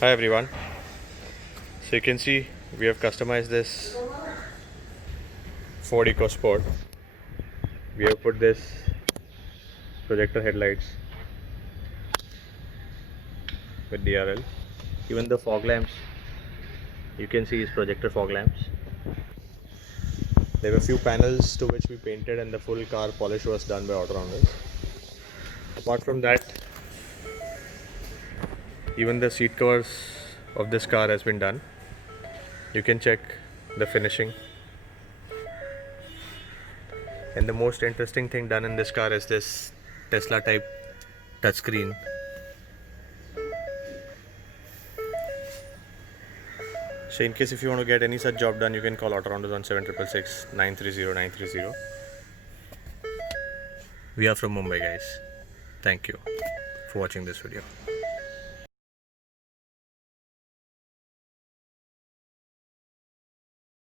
Hi everyone. So you can see we have customized this Ford Ecosport. We have put this projector headlights with DRL. Even the fog lamps you can see is projector fog lamps. There were a few panels to which we painted and the full car polish was done by auto rounders. Apart from that, even the seat covers of this car has been done. You can check the finishing. And the most interesting thing done in this car is this Tesla type touchscreen. So in case if you want to get any such job done, you can call Auto Rounders on 7666 930 930. We are from Mumbai, guys. Thank you for watching this video.